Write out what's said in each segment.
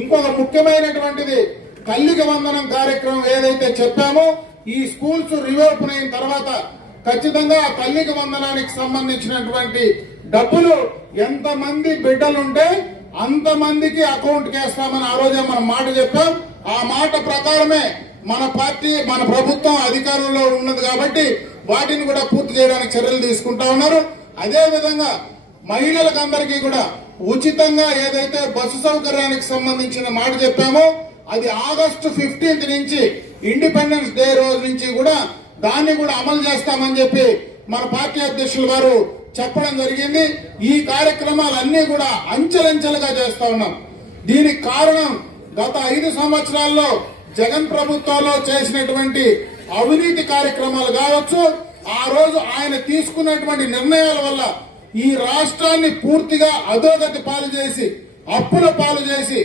ఇంకొక ముఖ్యమైనటువంటిది తల్లికి వందనం కార్యక్రమం ఏదైతే చెప్పామో ఈ స్కూల్స్ రీఓపెన్ అయిన తర్వాత ఖచ్చితంగా ఆ తల్లికి వందనానికి సంబంధించినటువంటి డబ్బులు ఎంతమంది బిడ్డలుంటే అంతమందికి అకౌంట్ వేస్తామని ఆ రోజే మనం మాట చెప్పాం. ఆ మాట ప్రకారమే మన పార్టీ మన ప్రభుత్వం అధికారంలో ఉన్నది కాబట్టి వాటిని కూడా పూర్తి చేయడానికి చర్యలు తీసుకుంటా ఉన్నారు. అదే విధంగా మహిళలకు అందరికీ కూడా ఉచితంగా ఏదైతే బస్సు సౌకర్యానికి సంబంధించిన మాట చెప్పామో అది ఆగస్టు 15 నుంచి ఇండిపెండెన్స్ డే రోజు నుంచి కూడా దాన్ని కూడా అమలు చేస్తామని చెప్పి మన పార్టీ అధ్యక్షులు గారు చెప్పడం జరిగింది. ఈ కార్యక్రమాలన్నీ కూడా అంచెలంచెలుగా చేస్తా ఉన్నాం. దీనికి కారణం గత 5 సంవత్సరాల్లో జగన్ ప్రభుత్వంలో చేసినటువంటి అవినీతి కార్యక్రమాలు కావచ్చు, ఆ రోజు ఆయన తీసుకున్నటువంటి నిర్ణయాల వల్ల ఈ రాష్ట్రాన్ని పూర్తిగా అధోగతి పాలు చేసి అప్పుల పాలు చేసి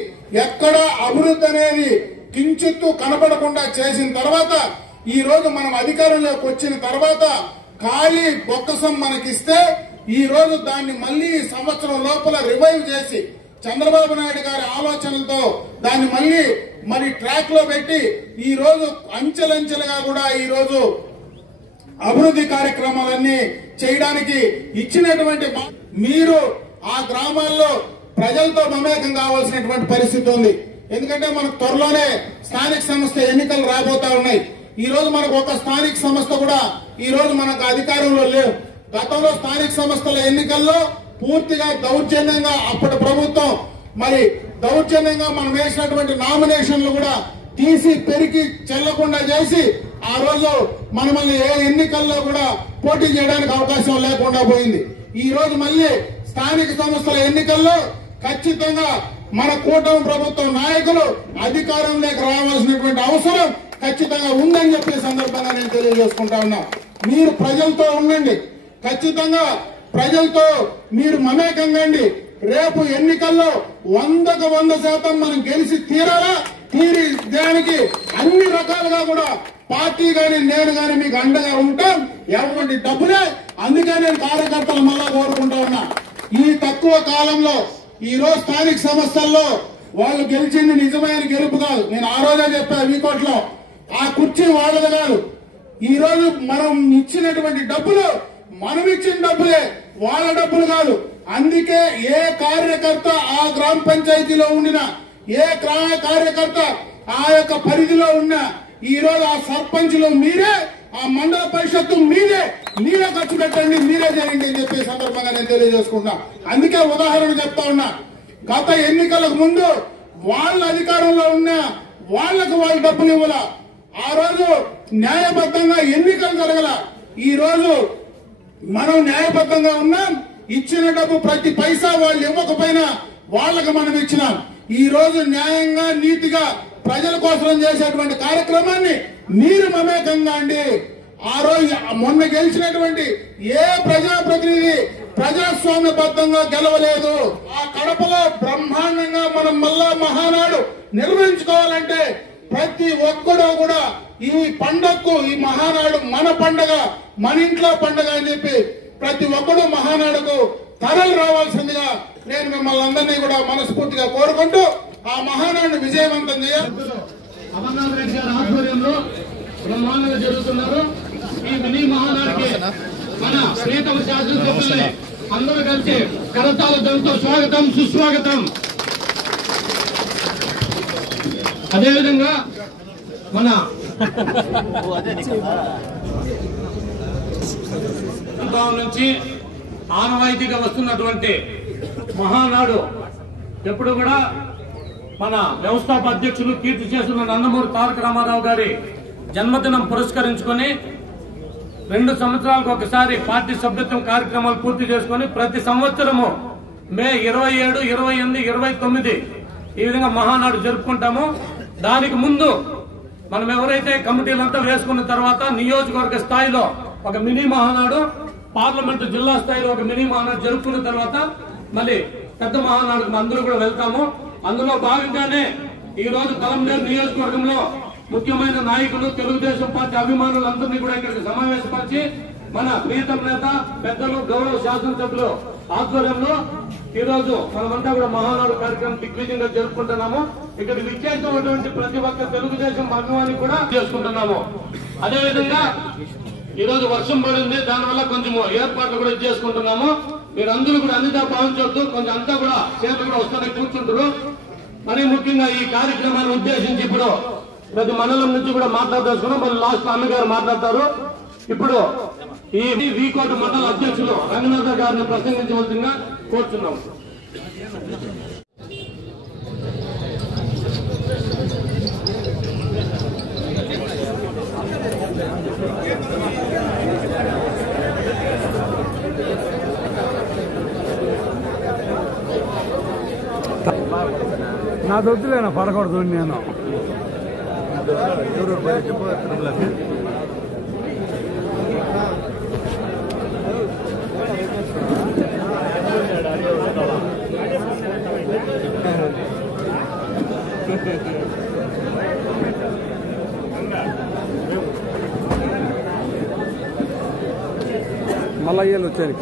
ఎక్కడా అభివృద్ధి అనేది కించిత్తు కనపడకుండా చేసిన తర్వాత ఈ రోజు మనం అధికారంలోకి వచ్చిన తర్వాత ఖాళీ బొక్కసం మనకిస్తే ఈ రోజు దాన్ని మళ్లీ సంవత్సరం లోపల రివైవ్ చేసి చంద్రబాబు నాయుడు గారి ఆలోచనలతో దాన్ని మళ్లీ మరి ట్రాక్ లో పెట్టి ఈ రోజు అంచెలంచెలుగా కూడా ఈ రోజు అభివృద్ధి కార్యక్రమాలన్నీ చేయడానికి ఇచ్చినటువంటి మీరు ఆ గ్రామాల్లో ప్రజలతో మమేకం కావాల్సినటువంటి పరిస్థితి ఉంది. ఎందుకంటే మనకు త్వరలోనే స్థానిక సంస్థ ఎన్నికలు రాబోతా ఉన్నాయి. ఈ రోజు మనకు ఒక స్థానిక సంస్థ కూడా ఈ రోజు మనకు అధికారంలో లేవు. గతంలో స్థానిక సంస్థల ఎన్నికల్లో పూర్తిగా దౌర్జన్యంగా అప్పటి ప్రభుత్వం మరి దౌర్జన్యంగా మనం వేసినటువంటి నామినేషన్లు కూడా తీసి పెరిగి చెల్లకుండా చేసి ఆ రోజు మనల్ని ఏ ఎన్నికల్లో కూడా పోటీ చేయడానికి అవకాశం లేకుండా పోయింది. ఈ రోజు మళ్ళీ స్థానిక సంస్థల ఎన్నికల్లో ఖచ్చితంగా మన కూటమి ప్రభుత్వం నాయకులు అధికారంలోకి రావాల్సినటువంటి అవసరం ఖచ్చితంగా ఉందని చెప్పే సందర్భంగా నేను తెలియజేసుకుంటా ఉన్నా. మీరు ప్రజలతో ఉండండి, ఖచ్చితంగా ప్రజలతో మీరు మమేకంగండి. రేపు ఎన్నికల్లో 100% మనం గెలిచి తీరాలా, తీరి దానికి అన్ని రకాలుగా కూడా పార్టీ గాని నేను గాని మీకు అండగా ఉంటాం. ఎవరి డబ్బులే అందుకే నేను కార్యకర్తలు మళ్ళా కోరుకుంటా ఉన్నా. ఈ తక్కువ కాలంలో ఈ రోజు స్థానిక సంస్థల్లో వాళ్ళు గెలిచింది నిజమైన గెలుపు కాదు. నేను ఆ రోజే చెప్పా వీకోట్లో ఆ కుర్చీ వాళ్ళది కాదు. ఈ రోజు మనం ఇచ్చినటువంటి డబ్బులు మనం ఇచ్చిన డబ్బులే, వాళ్ళ డబ్బులు కాదు. అందుకే ఏ కార్యకర్త ఆ గ్రామ పంచాయతీలో ఉండినా, ఏ కార్యకర్త ఆ యొక్క పరిధిలో ఉన్నా ఈ రోజు ఆ సర్పంచ్లు మీరే, ఆ మండల పరిషత్తు మీరే ఖర్చు పెట్టండి, మీరే చేయండి అని చెప్పే సందర్భంగా నేను తెలియజేసుకున్నా. అందుకే ఉదాహరణ చెప్తా ఉన్నా. గత ఎన్నికలకు ముందు వాళ్ళ అధికారంలో ఉన్న వాళ్లకు వాళ్ళు డబ్బులు ఇవ్వాల. ఆ రోజు న్యాయబద్ధంగా ఎన్నికలు జరగల. ఈ రోజు మనం న్యాయబద్ధంగా ఉన్నాం. ఇచ్చిన డబ్బు ప్రతి పైసా వాళ్ళు ఇవ్వకపోయినా వాళ్ళకు మనం ఇచ్చినాం. ఈ రోజు న్యాయంగా నీతిగా ప్రజల కోసం చేసేటువంటి కార్యక్రమాన్ని మీరు మమేకంగా అండి. ఆ రోజు మొన్న గెలిచినటువంటి ఏ ప్రజాప్రతినిధి ప్రజాస్వామ్యబద్ధంగా గెలవలేదు. ఆ కడపలో బ్రహ్మాండంగా మనం మళ్ళా మహానాడు నిర్వహించుకోవాలంటే ప్రతి ఒక్కడూ కూడా ఈ పండగకు, ఈ మహానాడు మన పండగ, మన ఇంట్లో పండగ అని చెప్పి ప్రతి ఒక్కడూ మహానాడుకు తరలి రావాల్సిందిగా నేను మిమ్మల్ని అందరినీ కూడా మనస్ఫూర్తిగా కోరుకుంటూ ఆ మహానాడుని విజయవంతం చేయాలి. అమర్నాథ్ రెడ్డి గారి ఆధ్వర్యంలో బ్రహ్మాండంగా జరుగుతున్నారు. ఈ మినీ మహానాడికి మన ప్రియతమ శాసనసభ్యుల్ని అందరూ కలిసి కరతాల ధ్వనితో స్వాగతం, సుస్వాగతం. అదేవిధంగా మన నుంచి ఆనవాయితీగా వస్తున్నటువంటి మహానాడు ఎప్పుడు కూడా మన వ్యవస్థాపక అధ్యక్షులు కీర్తి చేస్తున్న నందమూరి తారక రామారావు గారి జన్మదినం పురస్కరించుకొని 2 సంవత్సరాలకు ఒకసారి పార్టీ సభ్యత్వం కార్యక్రమాలు పూర్తి చేసుకుని ప్రతి సంవత్సరము మే 27, 28, 29 ఈ విధంగా మహానాడు జరుపుకుంటాము. దానికి ముందు మనం ఎవరైతే కమిటీలంతా వేసుకున్న తర్వాత నియోజకవర్గ స్థాయిలో ఒక మినీ మహానాడు, పార్లమెంటు జిల్లా స్థాయిలో ఒక మినీ మహానాడు జరుపుకున్న తర్వాత మళ్ళీ పెద్ద మహానాడుకు అందరూ కూడా వెళ్తాము. అందులో భాగంగానే ఈ రోజు కలంనేరు నియోజకవర్గంలో ముఖ్యమైన నాయకులు, తెలుగుదేశం పార్టీ అభిమానులందరినీ కూడా ఇక్కడికి సమావేశపరిచి మన ప్రియతమ నేత పెద్దలు గౌరవ శాసనసభ్యులు ఆధ్వర్యంలో ఈ రోజు మనమంతా కూడా మహానాడు కార్యక్రమం దిగ్విజయంగా జరుపుకుంటున్నాము. ఇక్కడ విచ్చేసినటువంటి ప్రతి ఒక్క తెలుగుదేశం అభిమాని కూడా చేసుకుంటున్నాము. అదేవిధంగా ఈ రోజు వర్షం పడింది, దానివల్ల కొంచెం ఏర్పాట్లు కూడా చేసుకుంటున్నాము. మీరందరూ కూడా అన్నిదా భావించవద్దు, కొంచెం అంతా కూడా చేతులు కూడా వస్తానే కూర్చుంటారు. మరి ముఖ్యంగా ఈ కార్యక్రమాన్ని ఉద్దేశించి ఇప్పుడు ప్రతి మండలం నుంచి కూడా మాట్లాడదలుచుకున్నాం. మరి లాస్ట్ అన్నగారు మాట్లాడతారు. ఇప్పుడు ఈ వీకోట మండల అధ్యక్షులు రంగనాథ గారిని ప్రసంగించవలసిందిగా కోరుతున్నాం. నా దొద్దులేనా పడకూడదు నేను మళ్ళా అయ్యాలి వచ్చారు.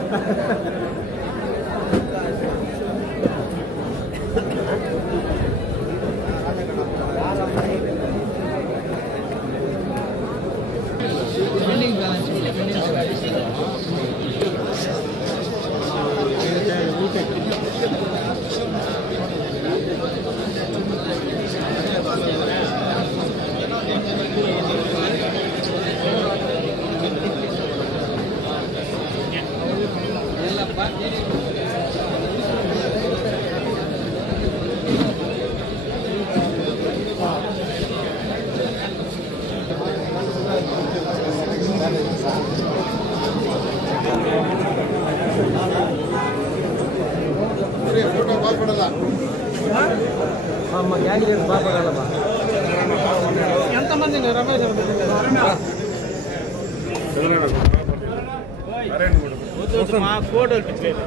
ఎంతమంది మా ఫోటోలు కూర్చోండి.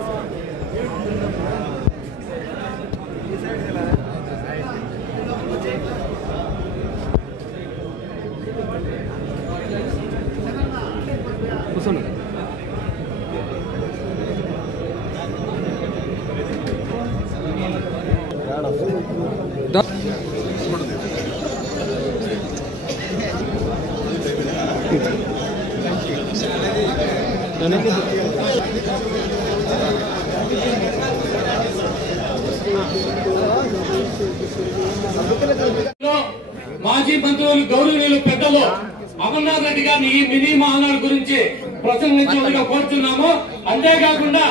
మాజీ మంత్రులు గౌరవనీయులు పెద్దలు అమర్నాథ్ రెడ్డి గారిని ఈ మినీ మహానాడు గురించి ప్రసంగించవలసిగా కోరుతున్నాము. అంతేకాకుండా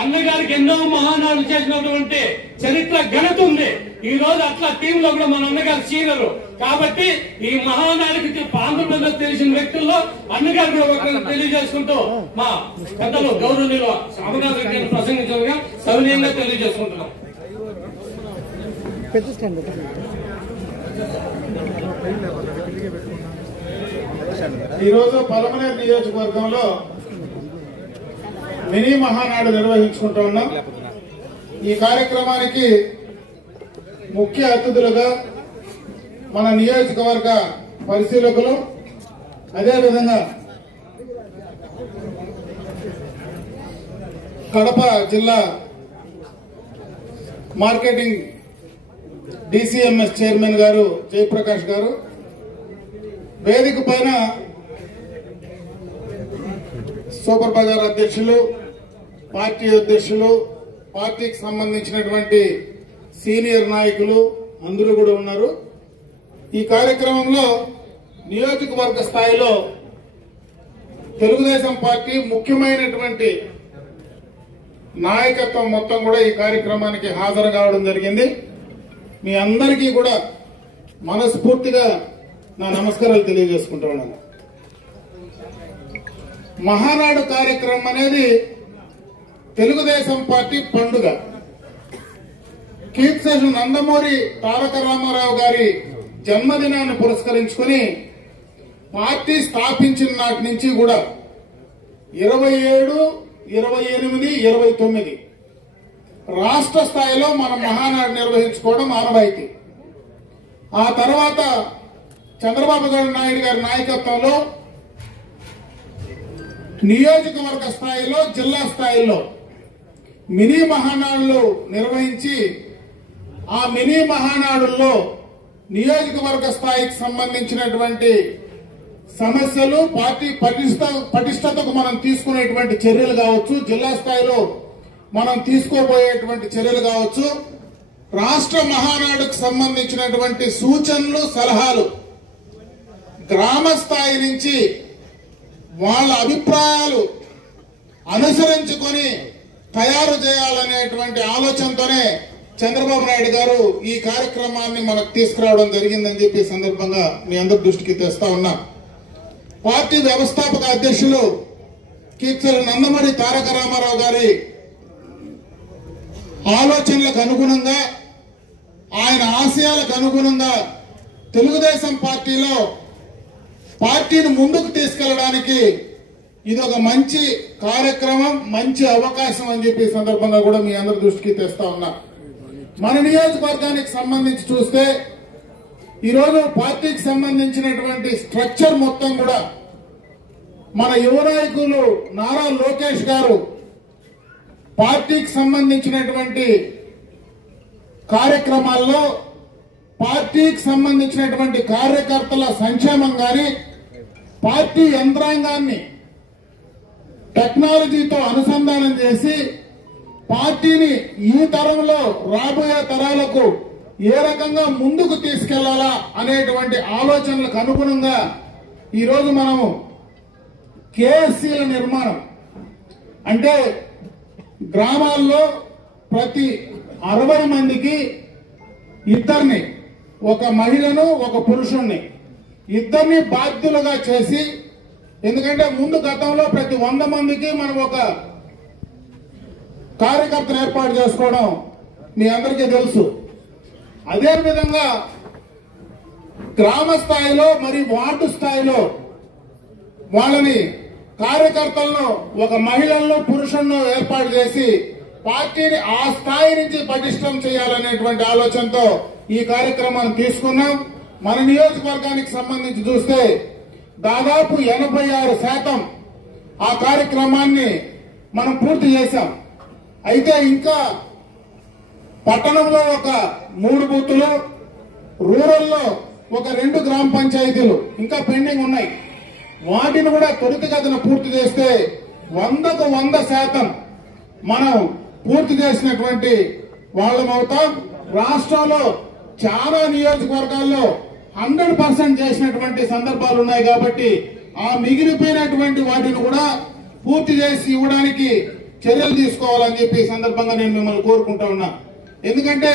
అన్నగారికి ఎన్నో మహానాడు చేసినటువంటి చరిత్ర ఘనత ఉంది. ఈ రోజు అట్లా టీమ్ లో కూడా మన అన్నగారు సీనియర్ కాబట్టి ఈ మహానాడికి ఆంధ్రప్రదేశ్ తెలిసిన వ్యక్తుల్లో అన్నగారు కూడా ఒకరిని తెలియజేసుకుంటూ మా పెద్దలు గౌరవనీయులు అమర్నాథ్ రెడ్డి గారిని ప్రసంగించగా సవినయంగా తెలియజేసుకుంటున్నాం. ఈరోజు పలమనేరు నియోజకవర్గంలో మినీ మహానాడు నిర్వహించుకుంటూ ఉన్నాం. ఈ కార్యక్రమానికి ముఖ్య అతిథులుగా మన నియోజకవర్గ పరిశీలకులు, అదేవిధంగా కడప జిల్లా మార్కెటింగ్ డిసిఎంఎస్ చైర్మన్ గారు జయప్రకాష్ గారు, వేదిక పైన సూపర్ బజార్ అధ్యక్షులు, పార్టీ అధ్యక్షులు, పార్టీకి సంబంధించినటువంటి సీనియర్ నాయకులు అందరూ కూడా ఉన్నారు. ఈ కార్యక్రమంలో నియోజకవర్గ స్థాయిలో తెలుగుదేశం పార్టీ ముఖ్యమైనటువంటి నాయకత్వం మొత్తం కూడా ఈ కార్యక్రమానికి హాజరు కావడం జరిగింది. మీ అందరికీ కూడా మనస్ఫూర్తిగా నా నమస్కారాలు తెలియజేసుకుంటూ ఉన్నాను. మహానాడు కార్యక్రమం అనేది తెలుగుదేశం పార్టీ పండుగ. కీర్తిశేషులు నందమూరి తారక రామారావు గారి జన్మదినాన్ని పురస్కరించుకుని పార్టీ స్థాపించిన నాటి నుంచి కూడా 27, 28, 29 రాష్ట్ర స్థాయిలో మనం మహానాడు నిర్వహించుకోవడం ఆనవాయితీ. ఆ తర్వాత చంద్రబాబు నాయుడు గారి నాయకత్వంలో నియోజకవర్గ స్థాయిలో, జిల్లా స్థాయిలో మినీ మహానాడులు నిర్వహించి ఆ మినీ మహానాడుల్లో నియోజకవర్గ స్థాయికి సంబంధించినటువంటి సమస్యలు, పార్టీ పటిష్టతకు మనం తీసుకునేటువంటి చర్యలు కావచ్చు, జిల్లా స్థాయిలో మనం తీసుకోబోయేటువంటి చర్యలు కావచ్చు, రాష్ట్ర మహానాడుకు సంబంధించినటువంటి సూచనలు, సలహాలు గ్రామ స్థాయి నుంచి వాళ్ళ అభిప్రాయాలు అనుసరించుకొని తయారు చేయాలనేటువంటి ఆలోచనతోనే చంద్రబాబు నాయుడు గారు ఈ కార్యక్రమాన్ని మనకు తీసుకురావడం జరిగిందని చెప్పి సందర్భంగా మీ అందరి దృష్టికి తెస్తా ఉన్నా. పార్టీ వ్యవస్థాపక అధ్యక్షులు కీర్తిశేషులు నందమూరి తారక రామారావు గారి ఆలోచనలకు అనుగుణంగా, ఆయన ఆశయాలకు అనుగుణంగా తెలుగుదేశం పార్టీలో పార్టీని ముందుకు తీసుకెళ్లడానికి ఇది ఒక మంచి కార్యక్రమం, మంచి అవకాశం అని చెప్పి సందర్భంగా కూడా మీ అందరి దృష్టికి తెస్తా ఉన్నా. మన నియోజకవర్గానికి సంబంధించి చూస్తే ఈరోజు పార్టీకి సంబంధించినటువంటి స్ట్రక్చర్ మొత్తం కూడా మన యువ నాయకులు నారా లోకేష్ గారు పార్టీకి సంబంధించినటువంటి కార్యక్రమాల్లో, పార్టీకి సంబంధించినటువంటి కార్యకర్తల సంక్షేమం గాని, పార్టీ యంత్రాంగాన్ని టెక్నాలజీతో అనుసంధానం చేసి పార్టీని ఈ తరంలో రాబోయే తరాలకు ఏ రకంగా ముందుకు తీసుకెళ్లాలా అనేటువంటి ఆలోచనలకు అనుగుణంగా ఈరోజు మనము కేఎస్సీల నిర్మాణం, అంటే గ్రామాల్లో ప్రతి 60 మందికి ఇద్దరిని, ఒక మహిళను ఒక పురుషుణ్ణి, ఇద్దరిని బాధ్యులుగా చేసి, ఎందుకంటే ముందు గతంలో ప్రతి 100 మందికి మనం ఒక కార్యకర్తను ఏర్పాటు చేసుకోవడం మీ అందరికీ తెలుసు. అదేవిధంగా గ్రామ స్థాయిలో మరి వార్డు స్థాయిలో వాళ్ళని కార్యకర్తలను ఒక మహిళలను పురుషులను ఏర్పాటు చేసి పార్టీని ఆ స్థాయి నుంచి పటిష్టం చేయాలనేటువంటి ఆలోచనతో ఈ కార్యక్రమాన్ని తీసుకున్నాం. మన నియోజకవర్గానికి సంబంధించి చూస్తే దాదాపు 86% ఆ కార్యక్రమాన్ని మనం పూర్తి చేశాం. అయితే ఇంకా పట్టణంలో ఒక 3 బూతులు, రూరల్లో ఒక 2 గ్రామ పంచాయతీలు ఇంకా పెండింగ్ ఉన్నాయి. వాటిని కూడా త్వరితగతిన పూర్తి చేస్తే 100కు 100% మనం పూర్తి చేసినటువంటి వాళ్ళమవుతాం. రాష్ట్రంలో చాలా నియోజకవర్గాల్లో 100% చేసినటువంటి సందర్భాలు ఉన్నాయి కాబట్టి ఆ మిగిలిపోయినటువంటి వాటిని కూడా పూర్తి చేసి ఇవ్వడానికి చర్యలు తీసుకోవాలని చెప్పి సందర్భంగా నేను మిమ్మల్ని కోరుకుంటా ఉన్నా. ఎందుకంటే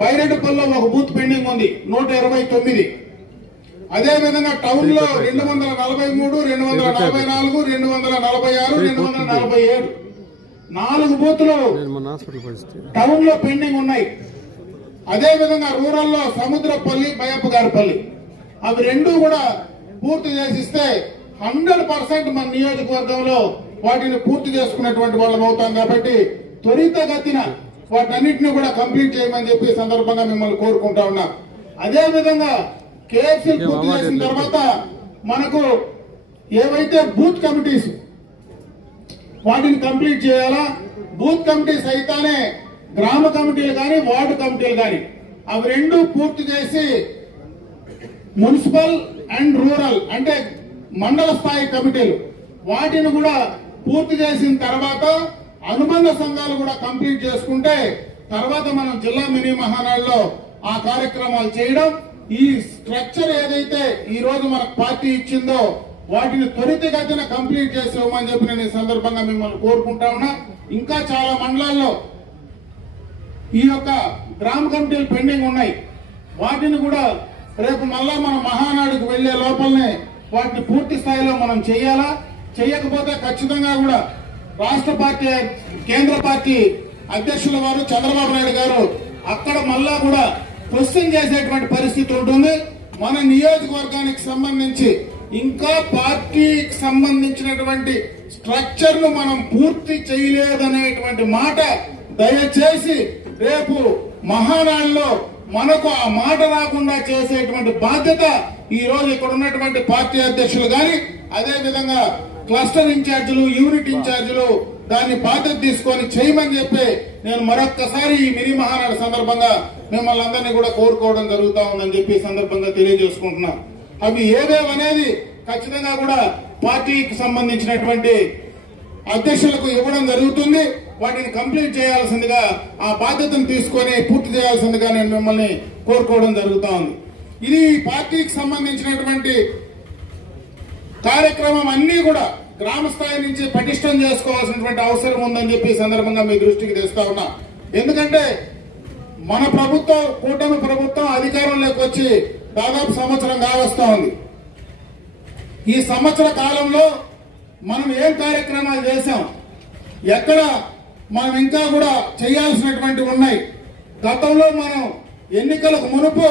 బైరెడ్డిపల్లిలో ఒక బూత్ పెండింగ్ ఉంది 129. అదేవిధంగా టౌన్ లో 243, 244, 246, 247 4 బూతులు టౌన్ లో పెండింగ్ ఉన్నాయి. అదేవిధంగా రూరల్లో సముద్రపల్లి, బయ్యప్పగారిపల్లి అవి 2 కూడా పూర్తి చేసిస్తే 100% మన నియోజకవర్గంలో వాటిని పూర్తి చేసుకున్నటువంటి వాళ్ళం అవుతాం. కాబట్టి త్వరితగతిన వాటన్నిటిని కూడా కంప్లీట్ చేయమని చెప్పి సందర్భంగా మిమ్మల్ని కోరుకుంటా ఉన్నా. అదేవిధంగా కేఎఫ్సీ పూర్తి చేసిన తర్వాత మనకు ఏవైతే బూత్ కమిటీస్ వాటిని కంప్లీట్ చేయాలా, బూత్ కమిటీస్ అయితేనే గ్రామ కమిటీలు కానీ వార్డు కమిటీలు కానీ అవి 2 పూర్తి చేసి మున్సిపల్ అండ్ రూరల్ అంటే మండల స్థాయి కమిటీలు వాటిని కూడా పూర్తి చేసిన తర్వాత అనుబంధ సంఘాలు కూడా కంప్లీట్ చేసుకుంటే తర్వాత మనం జిల్లా మినీ మహానాడులో ఆ కార్యక్రమాలు చేయడం, ఈ స్ట్రక్చర్ ఏదైతే ఈ రోజు మనకు పార్టీ ఇచ్చిందో వాటిని త్వరితగతిన కంప్లీట్ చేసి ఇవ్వమని చెప్పి నేను ఈ సందర్భంగా మిమ్మల్ని కోరుకుంటా ఉన్నా. ఇంకా చాలా మండలాల్లో ఈ యొక్క గ్రామ కమిటీలు పెండింగ్ ఉన్నాయి. వాటిని కూడా రేపు మళ్ళా మనం మహానాడుకు వెళ్లే లోపలనే వాటిని పూర్తి స్థాయిలో మనం చేయాలా. చేయకపోతే ఖచ్చితంగా కూడా రాష్ట్ర పార్టీ కేంద్ర పార్టీ అధ్యక్షుల వారు చంద్రబాబు నాయుడు గారు అక్కడ మళ్ళా కూడా క్వశ్చన్ చేసేటువంటి పరిస్థితి ఉంటుంది. మన నియోజకవర్గానికి సంబంధించి ఇంకా పార్టీకి సంబంధించినటువంటి స్ట్రక్చర్ ను మనం పూర్తి చేయలేదనేటువంటి మాట దయచేసి రేపు మహానాడులో మనకు ఆ మాట రాకుండా చేసేటువంటి బాధ్యత ఈ రోజు ఇక్కడ ఉన్నటువంటి పార్టీ అధ్యక్షులు గాని, అదే విధంగా క్లస్టర్ ఇన్ఛార్జీలు, యూనిట్ ఇన్ఛార్జీలు దాన్ని బాధ్యత తీసుకొని చేయమని చెప్పి నేను మరొక్కసారి ఈ మినీ మహానాడు సందర్భంగా మిమ్మల్ని అందరినీ కూడా కోరుకోవడం జరుగుతా ఉందని చెప్పి సందర్భంగా తెలియజేసుకుంటున్నాం. అవి ఏవేవనేది ఖచ్చితంగా కూడా పార్టీకి సంబంధించినటువంటి అధ్యక్షులకు ఇవ్వడం జరుగుతుంది. వాటిని కంప్లీట్ చేయాల్సిందిగా ఆ బాధ్యతను తీసుకొని పూర్తి చేయాల్సిందిగా నేను మిమ్మల్ని కోరుకోవడం జరుగుతా ఉంది. ఇది పార్టీకి సంబంధించినటువంటి కార్యక్రమం అన్ని కూడా గ్రామ స్థాయి నుంచి పటిష్టం చేసుకోవాల్సినటువంటి అవసరం ఉందని చెప్పి సందర్భంగా మీ దృష్టికి తెస్తా ఉన్నా. ఎందుకంటే మన ప్రభుత్వం, కూటమి ప్రభుత్వం అధికారంలోకి వచ్చి దాదాపు సంవత్సరం కావస్తా ఉంది. ఈ సంవత్సర కాలంలో మనం ఏం కార్యక్రమాలు చేశాం, ఎక్కడ మనం ఇంకా కూడా చేయాల్సినటువంటి ఉన్నాయి. గతంలో మనం ఎన్నికలకు మునుపు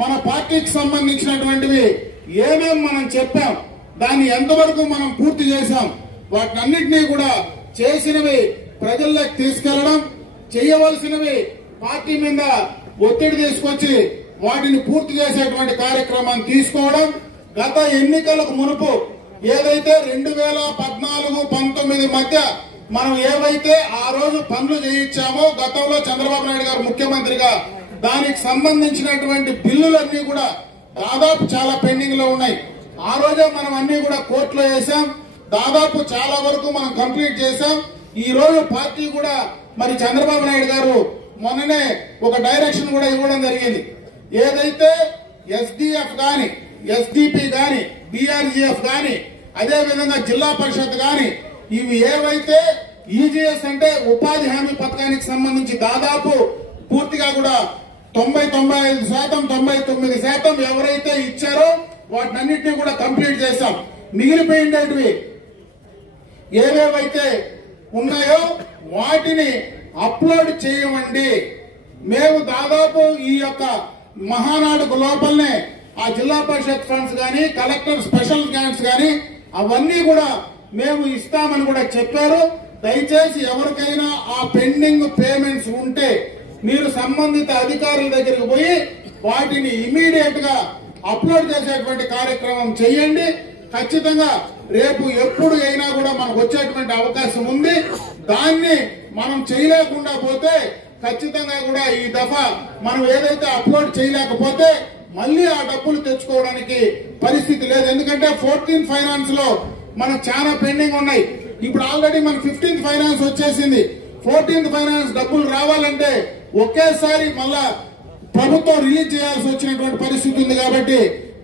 మన పార్టీకి సంబంధించినటువంటివి ఏమేం మనం చెప్పాం, దాన్ని ఎంతవరకు మనం పూర్తి చేశాం, వాటినన్నింటినీ కూడా చేసినవి ప్రజల్లోకి తీసుకెళ్లడం, చేయవలసినవి పార్టీ మీద ఒత్తిడి తీసుకొచ్చి వాటిని పూర్తి చేసేటువంటి కార్యక్రమాన్ని తీసుకోవడం. గత ఎన్నికలకు మునుపు ఏదైతే 2014-19 మధ్య మనం ఏవైతే ఆ రోజు పనులు చేయించామో గతంలో చంద్రబాబు నాయుడు గారు ముఖ్యమంత్రిగా, దానికి సంబంధించినటువంటి బిల్లులన్నీ కూడా దాదాపు చాలా పెండింగ్ లో ఉన్నాయి. ఆ రోజే మనం అన్ని కూడా కోర్టులో వేసాం. దాదాపు చాలా వరకు మనం కంప్లీట్ చేశాం. ఈ రోజు పార్టీ కూడా మరి చంద్రబాబు నాయుడు గారు మొన్ననే ఒక డైరెక్షన్ కూడా ఇవ్వడం జరిగింది. ఏదైతే ఎస్డిఎఫ్ గాని, ఎస్డిపి గాని, బిఆర్జిఎఫ్ గాని, అదే విధంగా జిల్లా పరిషత్ గాని, ఇవి ఏవైతే ఈజీఎస్ అంటే ఉపాధి హామీ పథకానికి సంబంధించి దాదాపు పూర్తిగా కూడా 90-95%, 99% ఎవరైతే ఇచ్చారో వాటినన్నింటినీ కూడా కంప్లీట్ చేశాం. మిగిలిపోయినవి ఏవేవైతే ఉన్నాయో వాటిని అప్లోడ్ చేయమండి. మేము దాదాపు ఈ యొక్క మహానాడుకు లోపలనే ఆ జిల్లా పరిషత్ ఫండ్స్ గాని, కలెక్టర్ స్పెషల్ గ్రాంట్స్ గాని అవన్నీ కూడా మేము ఇస్తామని కూడా చెప్పారు. దయచేసి ఎవరికైనా ఆ పెండింగ్ పేమెంట్స్ ఉంటే మీరు సంబంధిత అధికారుల దగ్గరికి పోయి వాటిని ఇమీడియట్ గా అప్లోడ్ చేసేటువంటి కార్యక్రమం చేయండి. ఖచ్చితంగా రేపు ఎప్పుడు అయినా కూడా మనకు వచ్చేటువంటి అవకాశం ఉంది. దాన్ని మనం చేయలేకుండా పోతే ఖచ్చితంగా కూడా ఈ దఫా మనం ఏదైతే అప్లోడ్ చేయలేకపోతే మళ్ళీ ఆ డబ్బులు తెచ్చుకోవడానికి పరిస్థితి లేదు. ఎందుకంటే 14th ఫైనాన్స్ లో మనకు చాలా పెండింగ్ ఉన్నాయి. ఇప్పుడు ఆల్రెడీ మన 15th ఫైనాన్స్ వచ్చేసింది. 14th ఫైనాన్స్ డబ్బులు రావాలంటే ఒకేసారి మళ్ళా ప్రభుత్వం రిలీజ్ చేయాల్సి వచ్చినటువంటి పరిస్థితి ఉంది. కాబట్టి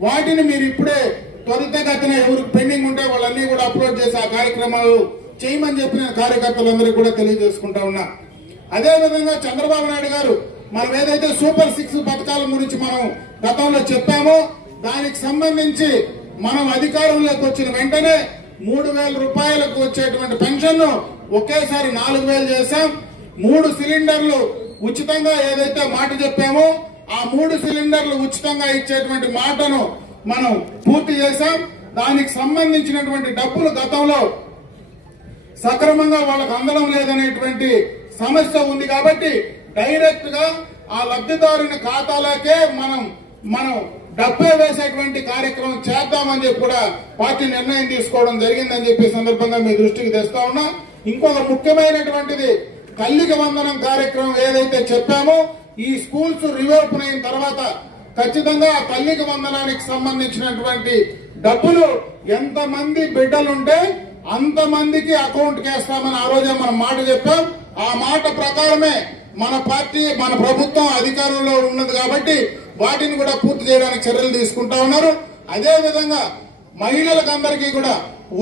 వాటిని మీరు ఇప్పుడే త్వరితగతిన ఎవరికి పెండింగ్ ఉంటే వాళ్ళన్నీ కూడా అప్లోడ్ చేసి ఆ కార్యక్రమాలు చేయమని చెప్పి నేను కార్యకర్తలందరికీ కూడా తెలియజేసుకుంటా ఉన్నా. అదేవిధంగా చంద్రబాబు నాయుడు గారు మనం ఏదైతే సూపర్ 6 పథకాల గురించి మనం గతంలో చెప్పామో దానికి సంబంధించి మనం అధికారంలోకి వచ్చిన వెంటనే 3,000 రూపాయలకు వచ్చేటువంటి పెన్షన్ ఒకేసారి 4,000 చేశాం. 3 సిలిండర్లు ఉచితంగా ఏదైతే మాట చెప్పామో ఆ 3 సిలిండర్లు ఉచితంగా ఇచ్చేటువంటి మాటను మనం పూర్తి చేశాం. దానికి సంబంధించినటువంటి డబ్బులు గతంలో సక్రమంగా వాళ్ళకు అందడం లేదనేటువంటి సమస్య ఉంది. కాబట్టి డైరెక్ట్ గా ఆ లబ్ధిదారుని ఖాతాలకే మనం డబ్బే వేసేటువంటి కార్యక్రమం చేద్దామని చెప్పి కూడా పార్టీ నిర్ణయం తీసుకోవడం జరిగిందని చెప్పి సందర్భంగా మీ దృష్టికి తెస్తా ఉన్నా. ఇంకొక ముఖ్యమైనటువంటిది తల్లికి వందనం కార్యక్రమం ఏదైతే చెప్పామో ఈ స్కూల్స్ రీఓపెన్ అయిన తర్వాత ఖచ్చితంగా ఆ తల్లికి వందనానికి సంబంధించినటువంటి డబ్బులు ఎంతమంది బిడ్డలుంటే అంతమందికి అకౌంట్ వేస్తామని ఆ రోజే మనం మాట చెప్పాం. ఆ మాట ప్రకారమే మన పార్టీ, మన ప్రభుత్వం అధికారంలో ఉన్నది కాబట్టి వాటిని కూడా పూర్తి చేయడానికి చర్యలు తీసుకుంటా ఉన్నారు. అదే విధంగా మహిళలకు అందరికీ కూడా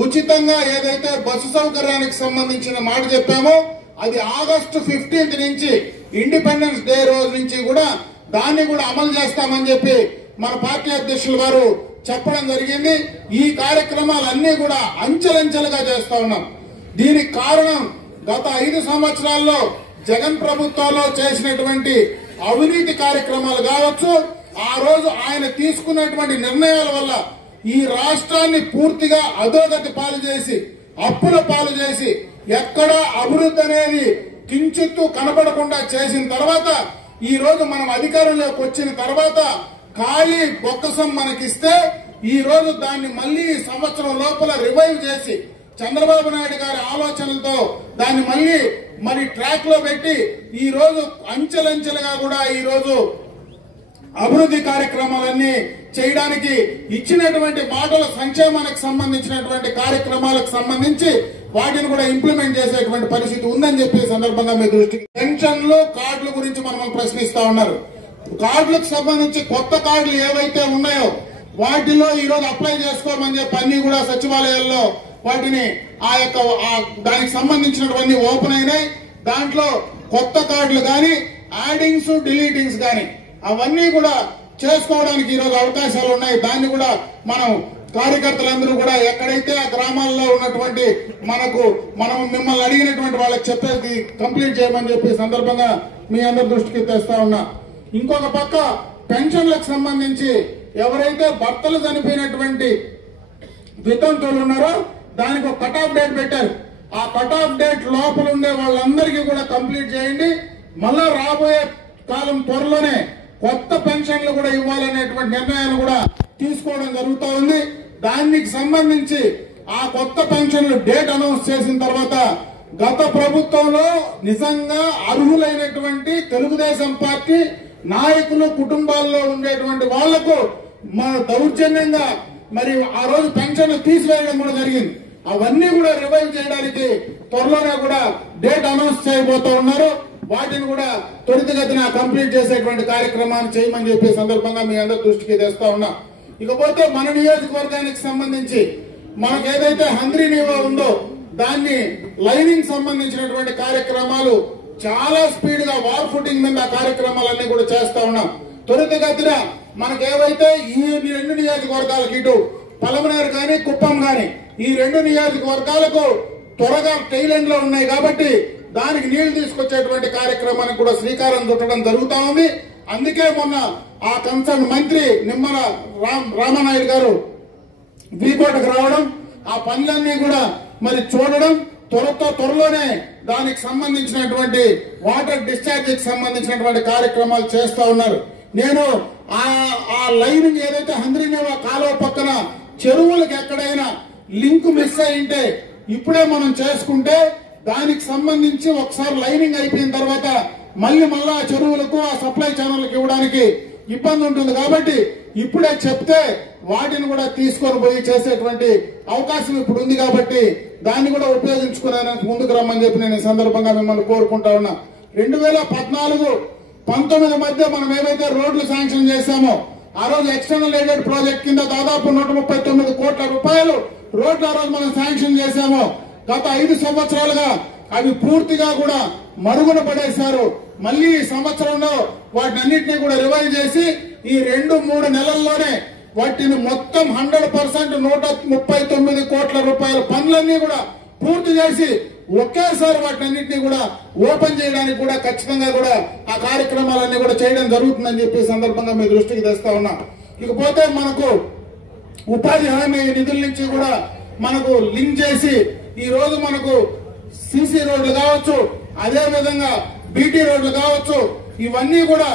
ఉచితంగా ఏదైతే బస్సు సౌకర్యానికి సంబంధించిన మాట చెప్పామో అది ఆగస్టు 15th నుంచి ఇండిపెండెన్స్ డే రోజు నుంచి కూడా దాన్ని కూడా అమలు చేస్తామని చెప్పి మన పార్టీ అధ్యక్షులు గారు చెప్పడం జరిగింది. ఈ కార్యక్రమాలన్నీ కూడా అంచెలంచెలుగా చేస్తా ఉన్నాం. దీనికి కారణం గత 5 సంవత్సరాల్లో జగన్ ప్రభుత్వంలో చేసినటువంటి అవినీతి కార్యక్రమాలు కావచ్చు, ఆ రోజు ఆయన తీసుకున్నటువంటి నిర్ణయాల వల్ల ఈ రాష్ట్రాన్ని పూర్తిగా అధోగతి పాలు చేసి, అప్పుల పాలు చేసి, ఎక్కడా అభివృద్ధి అనేది కించిత్తు కనపడకుండా చేసిన తర్వాత ఈ రోజు మనం అధికారంలోకి వచ్చిన తర్వాత ఖాళీ బొక్కసం మనకిస్తే ఈ రోజు దాన్ని మళ్లీ సంవత్సరం లోపల రివైవ్ చేసి చంద్రబాబు నాయుడు గారి ఆలోచనలతో దాన్ని మరి ట్రాక్ లో పెట్టి ఈ రోజు అంచెలంచెలుగా కూడా ఈ రోజు అభివృద్ధి కార్యక్రమాలన్నీ చేయడానికి ఇచ్చినటువంటి మాటల సంక్షేమానికి సంబంధించినటువంటి కార్యక్రమాలకు సంబంధించి వాటిని కూడా ఇంప్లిమెంట్ చేసేటువంటి పరిస్థితి ఉందని చెప్పి సందర్భంగా మీ దృష్టికి పెన్షన్లు కార్డుల గురించి మనం ప్రశ్నిస్తా ఉన్నారు. కార్డులకు సంబంధించి కొత్త కార్డులు ఏవైతే ఉన్నాయో వాటిలో ఈ రోజు అప్లై చేసుకోమని చెప్పి అన్ని కూడా సచివాలయాల్లో వాటిని దానికి సంబంధించినటువంటి ఓపెన్ అయినాయి. దాంట్లో కొత్త కార్డులు కానీ యాడింగ్స్ డిలీటింగ్స్ కానీ అవన్నీ కూడా చేసుకోవడానికి ఈ రోజు అవకాశాలు ఉన్నాయి. దాన్ని కూడా మనం కార్యకర్తలందరూ కూడా ఎక్కడైతే ఆ గ్రామాల్లో ఉన్నటువంటి మనం మిమ్మల్ని అడిగినటువంటి వాళ్ళకి చెప్పేది కంప్లీట్ చేయమని చెప్పి సందర్భంగా మీ అందరి దృష్టికి తెస్తా ఉన్నా. ఇంకొక పక్క పెన్షన్లకు సంబంధించి ఎవరైతే భర్తలు చనిపోయినటువంటి వితంతువులు ఉన్నారో దానికి ఒక కట్ ఆఫ్ డేట్ పెట్టారు. ఆ కట్ ఆఫ్ డేట్ లోపల ఉండే వాళ్ళందరికీ కూడా కంప్లీట్ చేయండి. మళ్ళా రాబోయే కాలం త్వరలోనే కొత్త పెన్షన్లు కూడా ఇవ్వాలనేటువంటి నిర్ణయాలు కూడా తీసుకోవడం జరుగుతూ ఉంది. దానికి సంబంధించి ఆ కొత్త పెన్షన్లు డేట్ అనౌన్స్ చేసిన తర్వాత గత ప్రభుత్వంలో నిజంగా అర్హులైనటువంటి తెలుగుదేశం పార్టీ నాయకులు కుటుంబాల్లో ఉండేటువంటి వాళ్లకు దౌర్జన్యంగా మరి ఆ రోజు పెన్షన్లు తీసివేయడం కూడా జరిగింది. అవన్నీ కూడా రివైవ్ చేయడానికి త్వరలోనే కూడా డేట్ అనౌన్స్ చేయబోతూ ఉన్నారు. వాటిని కూడా త్వరితగతిన కంప్లీట్ చేసేటువంటి కార్యక్రమాన్ని చేయమని చెప్పే సందర్భంగా మీ అందరి దృష్టికి తెస్తా ఉన్నా. ఇకపోతే మన నియోజకవర్గానికి సంబంధించి మనకు ఏదైతే హంద్రీ నీవా ఉందో దాన్ని లైనింగ్ సంబంధించినటువంటి కార్యక్రమాలు చాలా స్పీడ్ గా వార్ ఫుటింగ్ మీద ఆ కార్యక్రమాలన్నీ కూడా చేస్తా ఉన్నాం. త్వరితగతిన మనకు ఏవైతే ఈ రెండు నియోజకవర్గాలకు ఇటు పలమనేరు కానీ కుప్పం కానీ ఈ రెండు నియోజకవర్గాలకు త్వరగా టైలెండ్ లో ఉన్నాయి కాబట్టి దానికి నీళ్లు తీసుకొచ్చేటువంటి కార్యక్రమానికి కూడా శ్రీకారం చుట్టడం జరుగుతా ఉంది. అందుకే మొన్న ఆ కన్సర్న్ మంత్రి నిమ్మల రామానాయుడు గారు వీకోటకు రావడం ఆ పనులన్నీ కూడా మరి చూడడం త్వరలోనే దానికి సంబంధించినటువంటి వాటర్ డిశ్చార్జ్ కి సంబంధించినటువంటి కార్యక్రమాలు చేస్తా ఉన్నారు. నేను ఆ లైన్ ఏదైతే హంద్రీనేవా కాలువ పక్కన చెరువులకు ఎక్కడైనా లింక్ మిస్ అయింటే ఇప్పుడే మనం చేసుకుంటే దానికి సంబంధించి ఒకసారి లైనింగ్ అయిపోయిన తర్వాత మళ్ళా చెరువులకు ఆ సప్లై ఛానల్కి ఇవ్వడానికి ఇబ్బంది ఉంటుంది. కాబట్టి ఇప్పుడే చెప్తే వాటిని కూడా తీసుకొని పోయి చేసేటువంటి అవకాశం ఇప్పుడు ఉంది. కాబట్టి దాన్ని కూడా ఉపయోగించుకునేందుకు ముందుకు రమ్మని చెప్పి నేను ఈ సందర్భంగా మిమ్మల్ని కోరుకుంటా ఉన్నా. 2014-19 మధ్య మనం ఏవైతే రోడ్లు శాంక్షన్ చేశామో ఆ రోజు ఎక్స్టర్నల్ ఎయిడెడ్ ప్రాజెక్ట్ కింద దాదాపు 139 కోట్ల రూపాయలు రోడ్లు ఆ రోజు మనం శాంక్షన్ చేశామో గత 5 సంవత్సరాలుగా అవి పూర్తిగా కూడా మరుగున పడేశారు. మళ్లీ ఈ సంవత్సరంలో వాటిని అన్నింటినీ కూడా రివైవ్ చేసి ఈ 2-3 నెలల్లోనే వాటిని మొత్తం 100% 139 కోట్ల రూపాయల పనులన్నీ కూడా పూర్తి చేసి ఒకేసారి వాటిని అన్నింటినీ కూడా ఓపెన్ చేయడానికి కూడా ఖచ్చితంగా కూడా ఆ కార్యక్రమాలన్నీ కూడా చేయడం జరుగుతుందని చెప్పి సందర్భంగా మీ దృష్టికి తెస్తా ఉన్నా. ఇకపోతే మనకు ఉపాధి హామీ నిధుల నుంచి కూడా మనకు లింక్ చేసి ఈ రోజు మనకు సిసి రోడ్లు కావచ్చు, అదే విధంగా బీటీ రోడ్లు కావచ్చు, ఇవన్నీ కూడా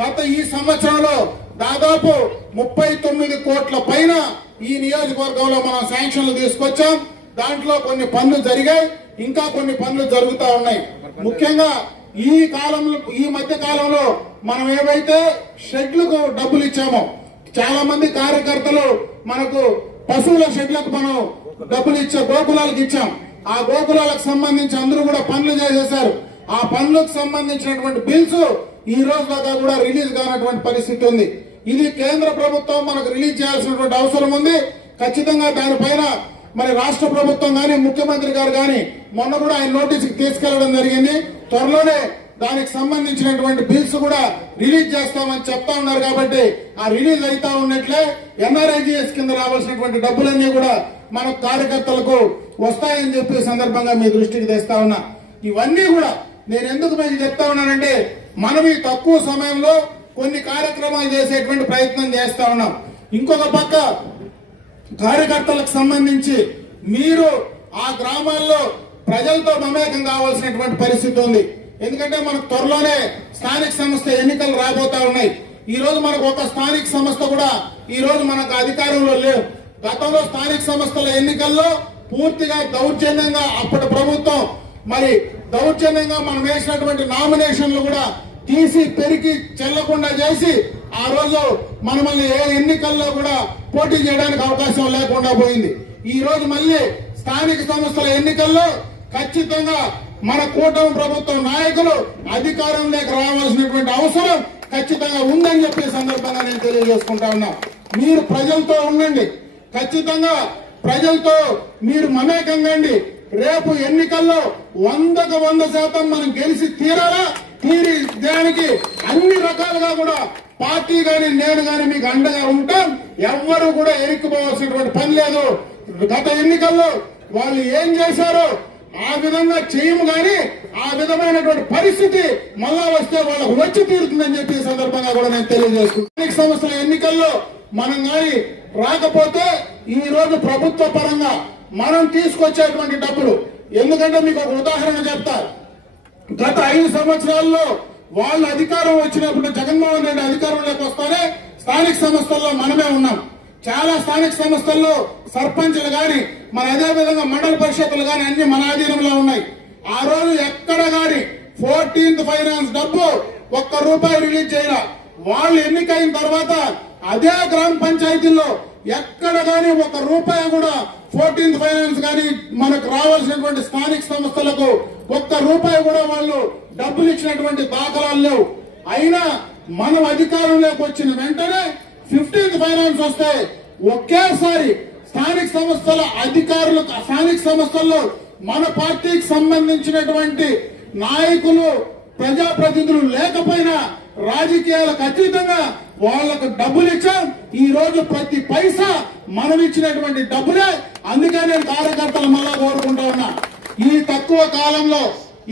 గత ఈ సంవత్సరంలో దాదాపు 39 కోట్ల పైన ఈ నియోజకవర్గంలో మనం శాంక్షన్లు తీసుకొచ్చాం. దాంట్లో కొన్ని పనులు జరిగాయి, ఇంకా కొన్ని పనులు జరుగుతా ఉన్నాయి. ముఖ్యంగా ఈ మధ్య కాలంలో మనం ఏవైతే షెడ్లకు డబ్బులు ఇచ్చామో చాలా మంది కార్యకర్తలు మనకు పశువుల షెడ్లకు మనం డబ్బులు గోకులాలకు ఇచ్చాం. ఆ గోకులాలకు సంబంధించి అందరూ కూడా పనులు చేసేశారు. ఆ పనులకు సంబంధించినటువంటి బిల్స్ ఈ రోజు దాకా కూడా రిలీజ్ కానటువంటి పరిస్థితి ఉంది. ఇది కేంద్ర ప్రభుత్వం మనకు రిలీజ్ చేయాల్సినటువంటి అవసరం ఉంది. ఖచ్చితంగా దానిపైన మరి రాష్ట్ర ప్రభుత్వం గాని ముఖ్యమంత్రి గారు గాని మొన్న కూడా ఆయన నోటీసుకి తీసుకెళ్లడం జరిగింది. త్వరలోనే దానికి సంబంధించినటువంటి బిల్స్ కూడా రిలీజ్ చేస్తామని చెప్తా ఉన్నారు. కాబట్టి ఆ రిలీజ్ అయితా ఉన్నట్లే ఎన్ఆర్ఐజిఎస్ కింద రావాల్సినటువంటి డబ్బులన్నీ కూడా మన కార్యకర్తలకు వస్తాయని చెప్పి సందర్భంగా మీ దృష్టికి తెస్తా ఉన్నా. ఇవన్నీ కూడా నేను ఎందుకు మీకు చెప్తా ఉన్నానంటే మనం ఈ తక్కువ సమయంలో కొన్ని కార్యక్రమాలు చేసేటువంటి ప్రయత్నం చేస్తా ఉన్నాం. ఇంకొక పక్క కార్యకర్తలకు సంబంధించి మీరు ఆ గ్రామాల్లో ప్రజలతో మమేకం కావాల్సినటువంటి పరిస్థితి ఉంది. ఎందుకంటే మనకు త్వరలోనే స్థానిక సంస్థ ఎన్నికలు రాబోతా ఉన్నాయి. ఈ రోజు మనకు ఒక స్థానిక సంస్థ కూడా ఈ రోజు మనకు అధికారంలో లేవు. గతంలో స్థానిక సంస్థల ఎన్నికల్లో పూర్తిగా దౌర్జన్యంగా అప్పటి ప్రభుత్వం మరి దౌర్జన్యంగా మనం వేసినటువంటి నామినేషన్లు కూడా తీసి పెరిగి చెల్లకుండా చేసి ఆ రోజు మనల్ని ఏ ఎన్నికల్లో కూడా పోటీ చేయడానికి అవకాశం లేకుండా పోయింది. ఈ రోజు మళ్ళీ స్థానిక సంస్థల ఎన్నికల్లో ఖచ్చితంగా మన కూటమి ప్రభుత్వం నాయకులు అధికారంలోకి రావాల్సినటువంటి అవసరం ఖచ్చితంగా ఉందని చెప్పే సందర్భంగా నేను తెలియజేసుకుంటా ఉన్నా. మీరు ప్రజలతో ఉండండి, ఖచ్చితంగా ప్రజలతో మీరు మమేకంగండి. రేపు ఎన్నికల్లో 100% మనం గెలిచి తీరాలా, తీరి దానికి అన్ని రకాలుగా కూడా పార్టీ గాని నేను గాని మీకు అండగా ఉంటాం. ఎవ్వరూ కూడా ఎరిక్కిపోవాల్సినటువంటి పని లేదు. గత ఎన్నికల్లో వాళ్ళు ఏం చేశారో ఆ విధంగా చేయము గాని ఆ విధమైనటువంటి పరిస్థితి మళ్ళా వస్తే వాళ్ళకు వచ్చి తీరుతుందని చెప్పి సందర్భంగా కూడా నేను తెలియజేస్తున్నాను. స్థానిక సంస్థల ఎన్నికల్లో మనం గాని రాకపోతే ఈ రోజు ప్రభుత్వ పరంగా మనం తీసుకొచ్చేటువంటి డబ్బులు, ఎందుకంటే మీకు ఒక ఉదాహరణ చెప్తా. గత 5 సంవత్సరాల్లో వాళ్ళ అధికారం వచ్చినప్పుడు జగన్మోహన్ రెడ్డి అధికారంలోకి వస్తానే స్థానిక సంస్థల్లో మనమే ఉన్నాం. చాలా స్థానిక సంస్థల్లో సర్పంచులు గాని మన అదే విధంగా మండల పరిషత్తులు గాని అన్ని మన ఆధీనంలో ఉన్నాయి. ఆ రోజు ఎక్కడ గాని 14th ఫైనాన్స్ డబ్బు ₹1 రిలీజ్ చేయాల. వాళ్ళు ఎన్నికైన తర్వాత అదే గ్రామ పంచాయతీల్లో ఎక్కడ గాని ₹1 కూడా 14th ఫైనాన్స్ గాని మనకు రావాల్సినటువంటి స్థానిక సంస్థలకు ₹1 కూడా వాళ్ళు డబ్బులు ఇచ్చినటువంటి దాఖలాలు లేవు. అయినా మనం అధికారంలోకి వచ్చిన వెంటనే 15th ఫైనాన్స్ వస్తే ఒకేసారి స్థానిక సంస్థల అధికారులు, స్థానిక సంస్థల్లో మన పార్టీకి సంబంధించినటువంటి నాయకులు ప్రజాప్రతినిధులు లేకపోయినా రాజకీయాలకు అతీతంగా వాళ్లకు డబ్బులు ఇచ్చాం. ఈ రోజు ప్రతి పైసా మనం ఇచ్చినటువంటి డబ్బులే. అందుకే నేను కార్యకర్తలు మళ్ళా కోరుకుంటా ఉన్నా, ఈ తక్కువ కాలంలో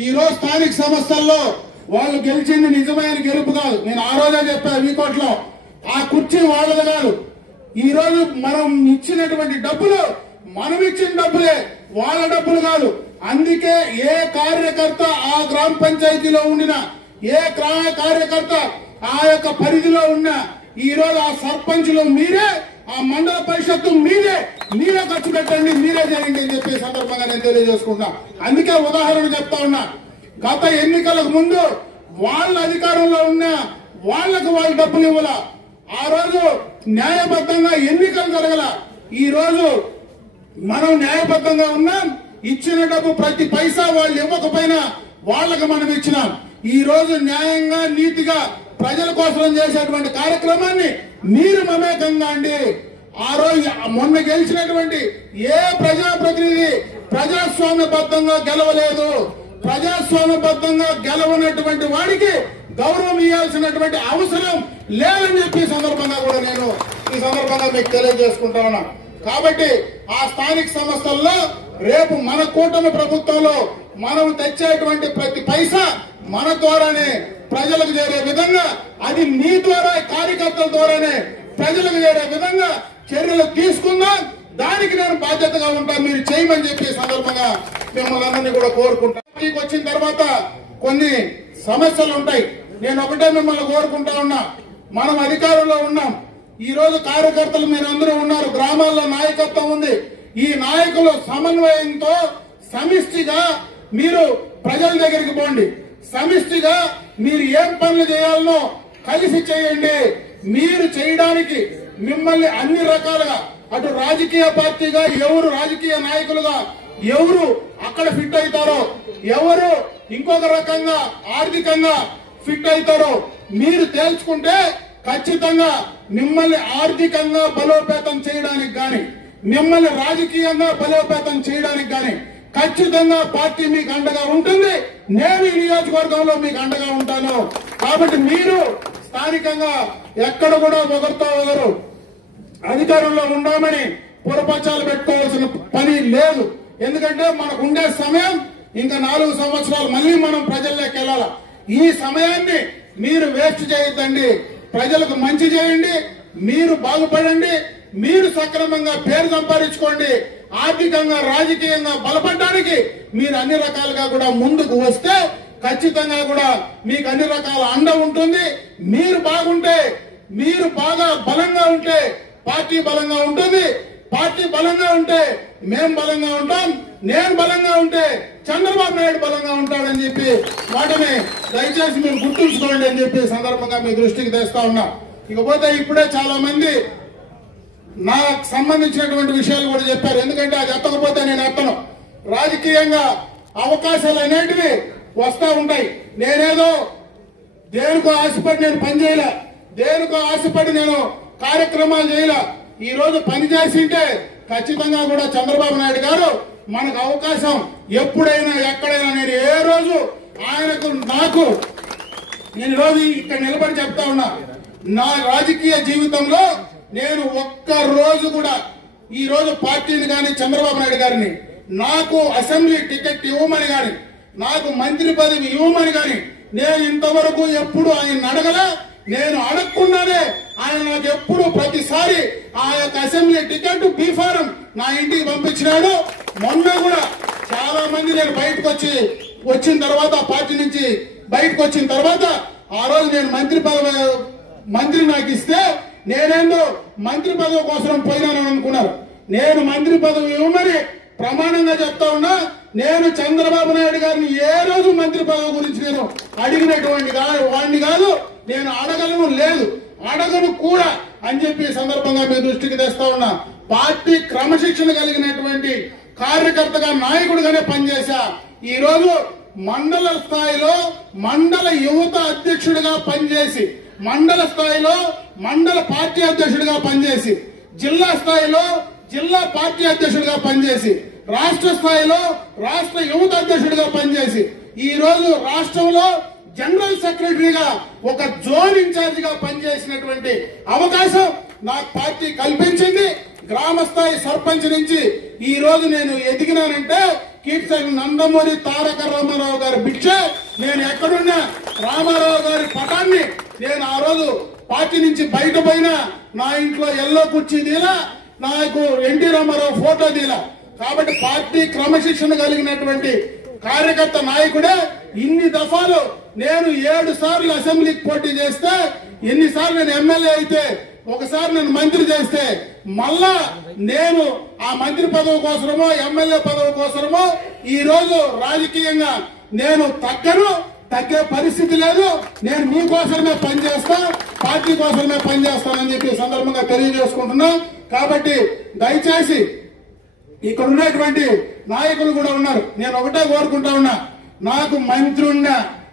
ఈ రోజు స్థానిక సంస్థల్లో వాళ్ళు గెలిచింది నిజమైన గెలుపు కాదు. నేను ఆ రోజే చెప్పాను వీకోట్లో, ఆ కుర్చీ వాళ్ళది కాదు. ఈ రోజు మనం ఇచ్చినటువంటి డబ్బులు మనం ఇచ్చిన డబ్బులే, వాళ్ళ డబ్బులు కాదు. అందుకే ఏ కార్యకర్త ఆ గ్రామ పంచాయతీలో ఉండిన ఏ కార్యకర్త ఆ యొక్క పరిధిలో ఉన్న ఈ రోజు ఆ సర్పంచులు మీరే, ఆ మండల పరిషత్తు మీరే ఖర్చు పెట్టండి, మీరే చేయండి అని చెప్పే సందర్భంగా నేను తెలియజేసుకుంటా. అందుకే ఉదాహరణ చెప్తా ఉన్నా, గత ఎన్నికలకు ముందు వాళ్ళ అధికారంలో ఉన్న వాళ్లకు వాళ్ళు డబ్బులు ఇవ్వాల. ఆ రోజు న్యాయబద్ధంగా ఎన్నికలు జరగల. ఈ రోజు మనం న్యాయబద్ధంగా ఉన్నాం. ఇచ్చిన డబ్బు ప్రతి పైసా వాళ్ళు ఇవ్వకపోయినా వాళ్ళకు మనం ఇచ్చినాం. ఈ రోజు న్యాయంగా నీతిగా ప్రజల కోసం చేసేటువంటి కార్యక్రమాన్ని మీరు మమేకంగా అండి. ఆ రోజు మొన్న గెలిచినటువంటి ఏ ప్రజాప్రతినిధి ప్రజాస్వామ్యబద్ధంగా గెలవలేదు. ప్రజాస్వామ్యబద్ధంగా గెలవనటువంటి వాడికి గౌరవం ఇవ్వాల్సినటువంటి అవసరం లేదని చెప్పి సందర్భంగా కూడా నేను ఈ సందర్భంగా మీకు తెలియజేసుకుంటా ఉన్నా. కాబట్టి ఆ స్థానిక సంస్థల్లో రేపు మన కూటమి ప్రభుత్వంలో మనం తెచ్చేటువంటి ప్రతి పైసా మన ద్వారానే ప్రజలకు చేరే విధంగా, అది మీ ద్వారా కార్యకర్తల ద్వారానే ప్రజలకు చేరే విధంగా చర్యలు తీసుకుందాం. దానికి నేను బాధ్యతగా ఉంటాను, మీరు చేయమని చెప్పి సందర్భంగా మిమ్మల్ని అందరినీ కూడా కోరుకుంటాను. వచ్చిన తర్వాత కొన్ని సమస్యలు ఉంటాయి. నేను ఒకటే మిమ్మల్ని కోరుకుంటా ఉన్నా, మనం అధికారంలో ఉన్నాం. ఈ రోజు కార్యకర్తలు మీరందరూ ఉన్నారు, గ్రామాల్లో నాయకత్వం ఉంది. ఈ నాయకులు సమన్వయంతో సమిష్టిగా మీరు ప్రజల దగ్గరికి పోండి. సమిష్టిగా మీరు ఏం పనులు చేయాలనో కలిసి చేయండి. మీరు చేయడానికి మిమ్మల్ని అన్ని రకాలుగా, అటు రాజకీయ పార్టీగా ఎవరు రాజకీయ నాయకులుగా ఎవరు అక్కడ ఫిట్ అవుతారో, ఎవరు ఇంకొక రకంగా ఆర్థికంగా ఫిట్ అవుతారో మీరు తేల్చుకుంటే ఖచ్చితంగా మిమ్మల్ని ఆర్థికంగా బలోపేతం చేయడానికి గాని, మిమ్మల్ని రాజకీయంగా బలోపేతం చేయడానికి గాని ఖచ్చితంగా పార్టీ మీకు అండగా ఉంటుంది. నేను ఈ నియోజకవర్గంలో మీకు అండగా ఉంటాను. కాబట్టి మీరు స్థానికంగా ఎక్కడ కూడా ఒకరితో ఒకరు అధికారంలో ఉండామని పొరపచ్చాలు పెట్టుకోవాల్సిన పని లేదు. ఎందుకంటే మనకు ఉండే సమయం ఇంకా 4 సంవత్సరాలు, మళ్ళీ మనం ప్రజల్లోకి వెళ్ళాలి. ఈ సమయాన్ని మీరు వేస్ట్ చేయొద్దండి. ప్రజలకు మంచి చేయండి, మీరు బాగుపడండి, మీరు సక్రమంగా పేరు సంపాదించుకోండి. ఆర్థికంగా రాజకీయంగా బలపడడానికి మీరు అన్ని రకాలుగా కూడా ముందుకు వస్తే ఖచ్చితంగా కూడా మీకు అన్ని రకాల అండ ఉంటుంది. మీరు బాగుంటే, మీరు బాగా బలంగా ఉంటే పార్టీ బలంగా ఉంటుంది. పార్టీ బలంగా ఉంటే మేం బలంగా ఉంటాం, నేను బలంగా ఉంటే చంద్రబాబు నాయుడు బలంగా ఉంటాడని చెప్పి వాటిని దయచేసి మీరు గుర్తుంచుకోండి అని చెప్పి సందర్భంగా మీ దృష్టికి తెస్తా ఉన్నా. ఇకపోతే ఇప్పుడే చాలా మంది నాకు సంబంధించినటువంటి విషయాలు కూడా చెప్పారు. ఎందుకంటే అది ఎత్తకపోతే నేను ఎత్తను. రాజకీయంగా అవకాశాలు అనేటివి వస్తా ఉంటాయి. నేనేదో దేనికో ఆశపడి నేను పనిచేయలే, దేనికో ఆశపడి నేను కార్యక్రమాలు చేయలే. ఈ రోజు పని చేసింటే ఖచ్చితంగా కూడా చంద్రబాబు నాయుడు గారు మనకు అవకాశం ఎప్పుడైనా ఎక్కడైనా నేను ఏ రోజు ఆయనకు నాకు నేను ఈరోజు ఇక్కడ నిలబడి చెప్తా ఉన్నా, నా రాజకీయ జీవితంలో నేను ఒక్క రోజు కూడా ఈ రోజు పార్టీని కానీ చంద్రబాబు నాయుడు గారిని నాకు అసెంబ్లీ టికెట్ ఇవ్వమని గాని నాకు మంత్రి పదవి ఇవ్వమని గాని నేను ఇంతవరకు ఎప్పుడు ఆయన అడగలే. నేను అడగకుండానే ఆయన నాకు ఎప్పుడు ప్రతిసారి ఆ యొక్క అసెంబ్లీ టికెట్ బీఫారం నా ఇంటికి పంపించినాడు. మొన్న కూడా చాలా మంది నేను బయటకు వచ్చిన తర్వాత పార్టీ నుంచి బయటకు వచ్చిన తర్వాత ఆ రోజు నేను మంత్రి నాకు ఇస్తే నేనేందో మంత్రి పదవి కోసం పోయినానని అనుకున్నారు. నేను మంత్రి పదవి ఇవ్వమని ప్రమాణంగా చెప్తా ఉన్నా. నేను చంద్రబాబు నాయుడు గారిని ఏ రోజు మంత్రి పదవి గురించి నేను అడిగినటువంటి వాడిని కాదు, నేను అడగలను లేదు, అడగను కూడా అని చెప్పి సందర్భంగా మీ దృష్టికి తెస్తా ఉన్నా. పార్టీ క్రమశిక్షణ కలిగినటువంటి కార్యకర్తగా నాయకుడిగానే పనిచేశా. ఈ రోజు మండల స్థాయిలో మండల యువత అధ్యక్షుడిగా పనిచేసి, మండల స్థాయిలో మండల పార్టీ అధ్యక్షుడిగా పనిచేసి, జిల్లా స్థాయిలో జిల్లా పార్టీ అధ్యక్షుడిగా పనిచేసి, రాష్ట్ర స్థాయిలో రాష్ట్ర యువత అధ్యక్షుడిగా పనిచేసి, ఈ రోజు రాష్ట్రంలో జనరల్ సెక్రటరీగా ఒక జోన్ ఇన్ఛార్జిగా పనిచేసినటువంటి అవకాశం నాకు పార్టీ కల్పించింది. గ్రామ స్థాయి సర్పంచ్ నుంచి ఈ రోజు నేను ఎదిగినానంటే కీర్తి నందమూరి తారక రామారావు గారి భిక్ష. నేను ఎక్కడున్నా రామారావు గారి పటాన్ని నేను ఆ రోజు పార్టీ నుంచి బయట పోయినా నా ఇంట్లో ఎల్లో కుర్చీ తీలా, నాకు ఎన్టీ రామారావు ఫోటో తీలా. కాబట్టి పార్టీ క్రమశిక్షణ కలిగినటువంటి కార్యకర్త నాయకుడే. ఇన్ని దఫాలు నేను 7 సార్లు అసెంబ్లీకి పోటీ చేస్తే, ఎన్నిసార్లు నేను ఎమ్మెల్యే అయితే, ఒకసారి నేను మంత్రి చేస్తే, మళ్ళా నేను ఆ మంత్రి పదవి కోసమో ఎమ్మెల్యే పదవి కోసమో ఈ రోజు రాజకీయంగా నేను తగ్గే పరిస్థితి లేదు. నేను మీకోసమే పనిచేస్తా, పార్టీ కోసమే పనిచేస్తానని చెప్పి సందర్భంగా తెలియజేసుకుంటున్నా. కాబట్టి దయచేసి ఇక్కడ ఉన్నటువంటి నాయకులు కూడా ఉన్నారు. నేను ఒకటే కోరుకుంటా ఉన్నా, నాకు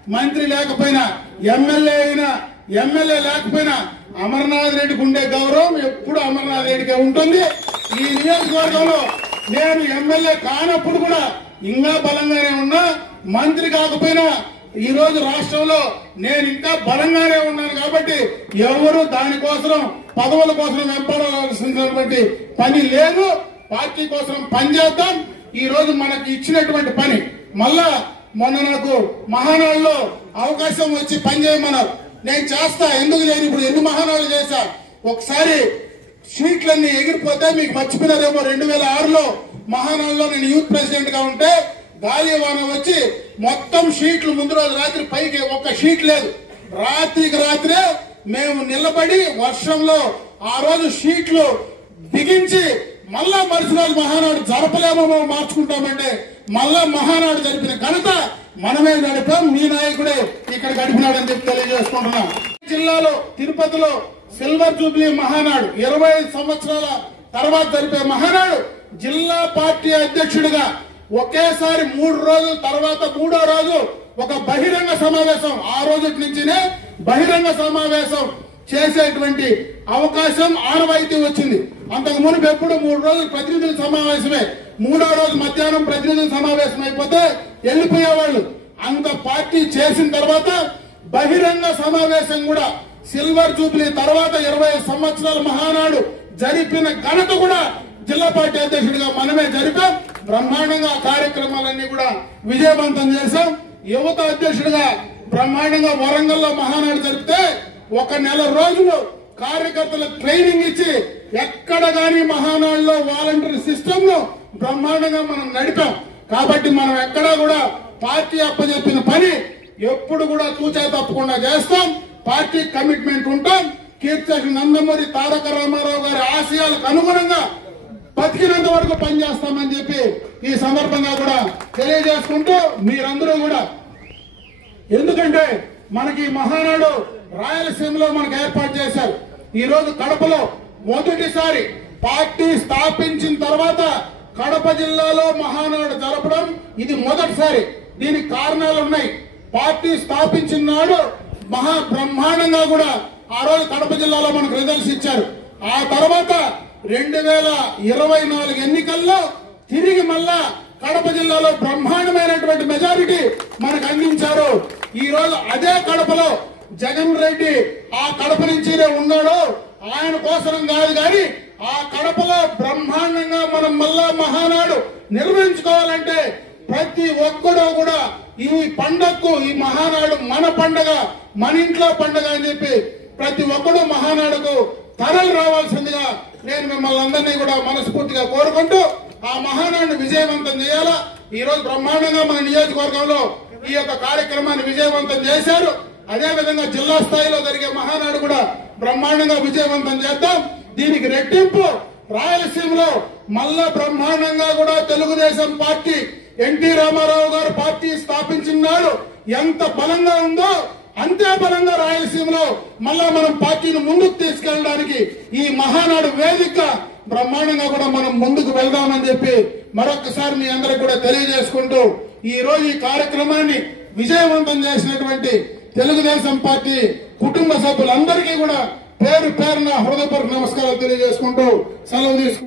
మంత్రి లేకపోయినా, ఎమ్మెల్యే అయినా, ఎమ్మెల్యే లేకపోయినా అమర్నాథ్ రెడ్డికి ఉండే గౌరవం ఎప్పుడు అమర్నాథ్ రెడ్డికే ఉంటుంది. ఈ నియోజకవర్గంలో నేను ఎమ్మెల్యే కానప్పుడు కూడా ఇంకా బలంగానే ఉన్నా, మంత్రి కాకపోయినా ఈ రోజు రాష్ట్రంలో నేను ఇంకా బలంగానే ఉన్నాను. కాబట్టి ఎవరు దానికోసం పదవుల కోసం వెంపడాల్సినటువంటి పని లేదు. పార్టీ కోసం పనిచేద్దాం. ఈ రోజు మనకి ఇచ్చినటువంటి పని మళ్ళా మొన్న నాకు మహానాడులో అవకాశం వచ్చి పనిచేయమన్నారు. నేను చేస్తా, ఎందుకు నేను ఇప్పుడు ఎన్ని మహానాడు చేశా. ఒకసారి షీట్లన్నీ ఎగిరిపోతే మీకు మర్చిపోయినారేమో, 2006లో మహానాడులో నేను యూత్ ప్రెసిడెంట్ గా ఉంటే గాలి వాన వచ్చి మొత్తం షీట్లు ముందు రోజు రాత్రి పైకి ఒక్క షీట్ లేదు. రాత్రికి రాత్రే మేము నిలబడి వర్షంలో ఆ రోజు షీట్లు బిగించి మళ్ళా మరుసటి రోజు మహానాడు జరపలేమో మార్చుకుంటామంటే మళ్ళా మహానాడు జరిపిన ఘనత మనమే గడిపాం. మీ నాయకుడే ఇక్కడ గడిపినాడని చెప్పి తెలియజేసుకుంటున్నాం. జిల్లాలో తిరుపతిలో సిల్వర్ జూబ్లీ మహానాడు 25 సంవత్సరాల తర్వాత జరిపే మహానాడు జిల్లా పార్టీ అధ్యక్షుడిగా ఒకేసారి 3 రోజుల తర్వాత 3వ రోజు ఒక బహిరంగ సమావేశం, ఆ రోజు నుంచినే బహిరంగ సమావేశం చేసేటువంటి అవకాశం ఆనవాయితీ వచ్చింది. అంతకు మునుపు ఎప్పుడు 3 రోజులు ప్రతినిధుల సమావేశమే, 3వ రోజు మధ్యాహ్నం ప్రతినిధుల సమావేశం అయిపోతే వెళ్లిపోయేవాళ్ళు. అంత పార్టీ చేసిన తర్వాత బహిరంగ సమావేశం కూడా సిల్వర్ జూబ్లీ తర్వాత 25 సంవత్సరాల మహానాడు జరిపిన ఘనత కూడా జిల్లా పార్టీ అధ్యక్షుడిగా మనమే జరిపాం. బ్రహ్మాండంగా కార్యక్రమాలన్నీ కూడా విజయవంతం చేశాం. యువత అధ్యక్షుడిగా బ్రహ్మాండంగా వరంగల్లో మహానాడు జరిపితే 1 నెల రోజులు కార్యకర్తలకు ట్రైనింగ్ ఇచ్చి ఎక్కడ గాని మహానాడులో వాలంటీర్ సిస్టమ్ ను బ్రహ్మాండంగా మనం నడిపాం. కాబట్టి మనం ఎక్కడా కూడా పార్టీ అప్పచెప్పిన పని ఎప్పుడు కూడా తూచా తప్పకుండా చేస్తాం. పార్టీ కమిట్మెంట్ ఉంటాం. కీర్తి నందమూరి తారక రామారావు గారి ఆశయాలకు అనుగుణంగా బతికినంత వరకు పనిచేస్తామని చెప్పి ఈ సందర్భంగా కూడా తెలియజేసుకుంటూ మీరందరూ కూడా, ఎందుకంటే మనకి మహానాడు రాయలసీమలో మనకు ఏర్పాటు చేశారు. ఈ రోజు కడపలో మొదటిసారి పార్టీ స్థాపించిన తర్వాత కడప జిల్లాలో మహానాడు జరపడం ఇది మొదటిసారి. దీనికి కారణాలు ఉన్నాయి. పార్టీ స్థాపించిన నాడు మహా బ్రహ్మాండంగా కూడా ఆ రోజు కడప జిల్లాలో మనకు రిజల్ట్స్ ఇచ్చారు. ఆ తర్వాత 2024 ఎన్నికల్లో తిరిగి మళ్ళా కడప జిల్లాలో బ్రహ్మాండమైనటువంటి మెజారిటీ మనకు అందించారు. ఈ రోజు అదే కడపలో జగన్ రెడ్డి ఆ కడప నుంచినే ఉన్నాడు. ఆయన కోసం కాదు కానీ ఆ కడపలో బ్రహ్మాండంగా మనం మళ్ళా మహానాడు నిర్వహించుకోవాలంటే ప్రతి ఒక్కడూ కూడా ఈ పండగకు, ఈ మహానాడు మన పండగ, మన ఇంట్లో పండగ అని చెప్పి ప్రతి ఒక్కడూ మహానాడుకు తరలి రావాల్సిందిగా నేను మిమ్మల్ని అందరినీ కూడా మనస్ఫూర్తిగా కోరుకుంటూ ఆ మహానాడును విజయవంతం చేయాలా. ఈ రోజు బ్రహ్మాండంగా మన నియోజకవర్గంలో ఈ యొక్క కార్యక్రమాన్ని విజయవంతం చేశారు. అదే విధంగా జిల్లా స్థాయిలో జరిగే మహానాడు కూడా బ్రహ్మాండంగా విజయవంతం చేద్దాం. దీనికి రెట్టింపు రాయలసీమలో మళ్ళా బ్రహ్మాండంగా కూడా తెలుగుదేశం పార్టీ ఎన్టీ రామారావు గారు పార్టీ స్థాపించినాడు ఎంత బలంగా ఉందో అంతే బలంగా రాయలసీమలో మళ్ళా మనం పార్టీని ముందుకు తీసుకెళ్ళడానికి ఈ మహానాడు వేదిక బ్రహ్మాండంగా కూడా మనం ముందుకు వెళ్దామని చెప్పి మరొకసారి మీ అందరికి కూడా తెలియజేసుకుంటూ ఈ రోజు ఈ కార్యక్రమాన్ని విజయవంతం చేసినటువంటి తెలుగుదేశం పార్టీ కుటుంబ సభ్యులందరికీ కూడా పేరు పేరున హృదయపూర్వక నమస్కారాలు తెలియజేసుకుంటూ సెలవు తీసుకుంటాం.